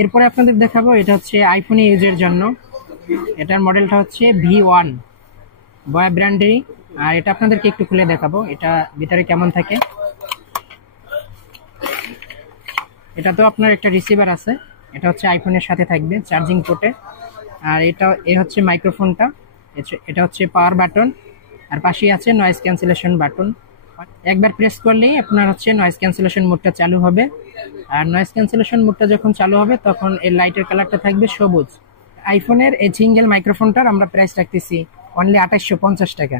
এরপরে আপনাদের দেখাবো, এটা হচ্ছে আইফোন ইউজের জন্য। এটার মডেলটা হচ্ছে V1, বয়া ব্র্যান্ডেরই। আর এটা আপনাদেরকে একটু খুলে দেখাবো এটা ভিতরে কেমন থাকে। এটা তো আপনার একটা রিসিভার আছে, এটা হচ্ছে আইফোনের সাথে থাকবে চার্জিং পোর্টে। আর এ হচ্ছে মাইক্রোফোনটা, এটা হচ্ছে পাওয়ার বাটন, আর পাশেই আছে নয়েজ ক্যান্সেলেশন বাটন। একবার প্রেস করলেই আপনার হচ্ছে নয়েজ ক্যান্সেলেশন মোডটা চালু হবে। আর নয়েজ ক্যান্সেলেশন মোডটা যখন চালু হবে তখন এর লাইটের কালারটা থাকবে সবুজ। আইফোনের এই সিঙ্গেল মাইক্রোফোনটার আমরা প্রাইস রাখতেছি অনলি 2850 টাকা।